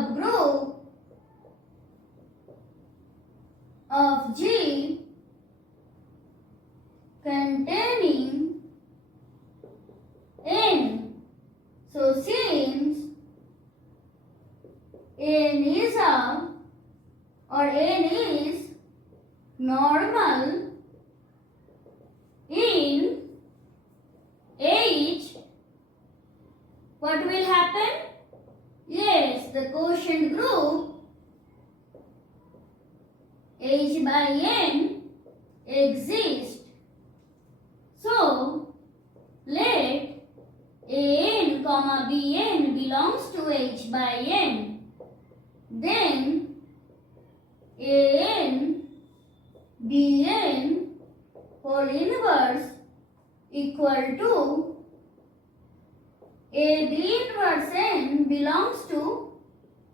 subgroup of G containing n. So since n is normal in H, what will happen? Yes, the quotient group H by n exists. So let an, bn belongs to H by n. Then an bn whole inverse equal to a b inverse n belongs to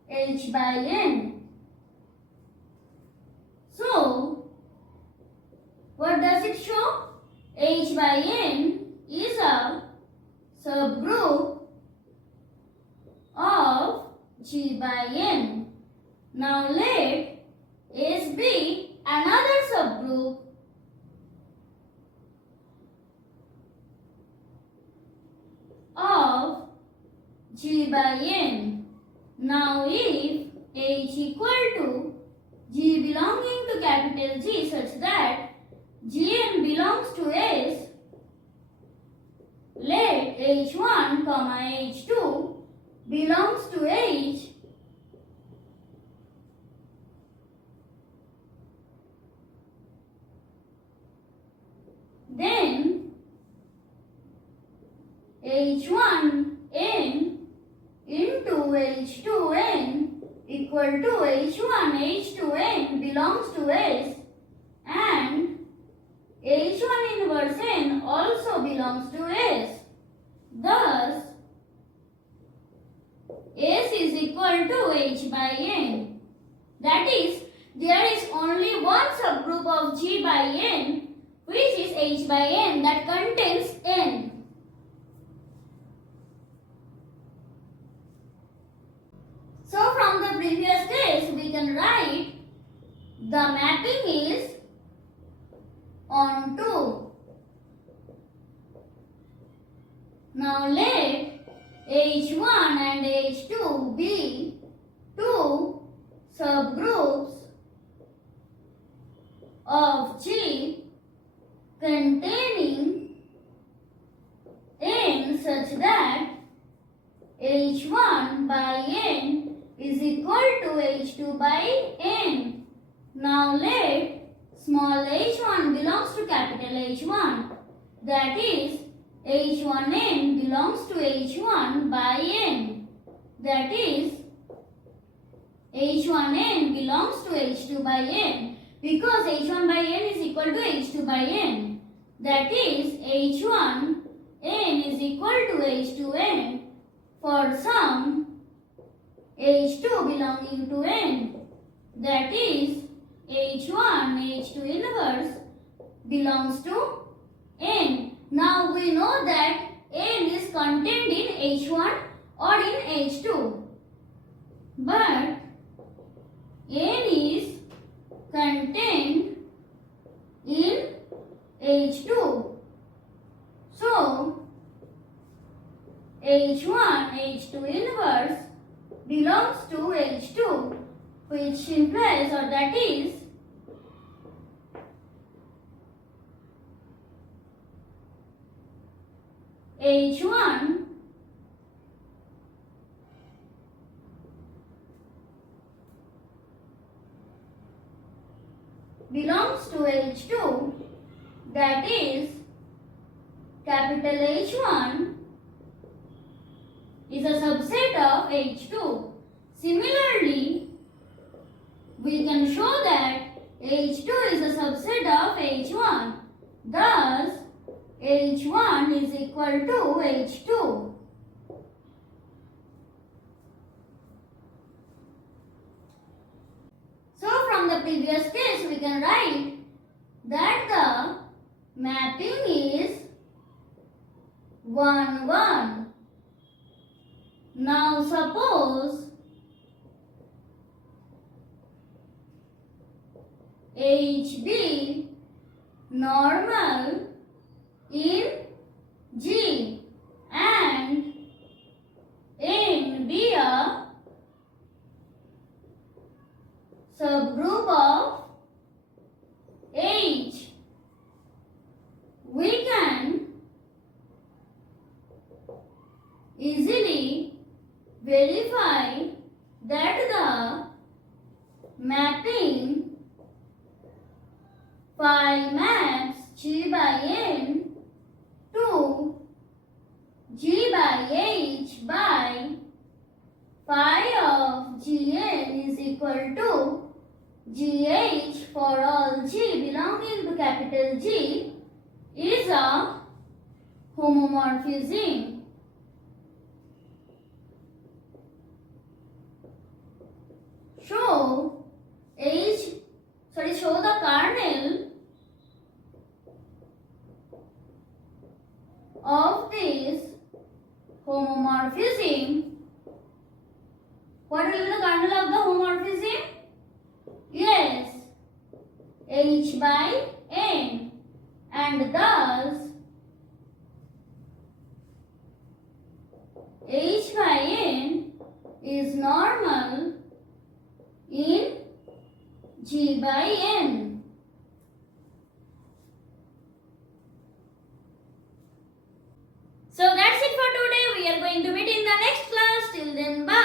H by n. So what does it show? H by n is a subgroup of G by n. Now let S be another subgroup of G by n. Now if H equal to G belonging to capital G such that Gn belongs to S, let H1, H2 belongs to H, then H1n into H2n equal to H1, H2n belongs to S, and H1 inverse n also belongs to S. Thus, S is equal to H by n. That is, there is only one subgroup of G by n, which is H by n, that contains n. So from the previous case, we can write the mapping is onto. Now let H1 and H2 be two subgroups of G containing n such that H1 by n is equal to H2 by n. Now let small h1 belongs to capital H1. That is, H1n belongs to H1 by n. That is, H1n belongs to H2 by n. Because H1 by n is equal to H2 by n. That is, H1n is equal to H2n for some H2 belonging to n. That is, H1, H2 inverse belongs to n. Now we know that n is contained in H1 or in H2. But n is contained in H2. So H1, H2 inverse belongs to H2, which implies, or that is, H1 belongs to H2, that is, capital H1 is a subset of H2. Similarly, we can show that H2 is a subset of H1. Thus, H1 is equal to H2. So, from the previous case, we can write that the mapping is 1, 1. Now, suppose HB normal in G and N be a subgroup of H. We can easily verify that the mapping phi maps G by N to G by H by phi of Gn is equal to Gh for all G belonging to capital G is a homomorphism. Show the kernel of this homomorphism. What will be the kernel of the homomorphism? Yes, H by N, and thus H by N is normal in G by N. So that's it for today. We are going to meet in the next class. Till then, bye.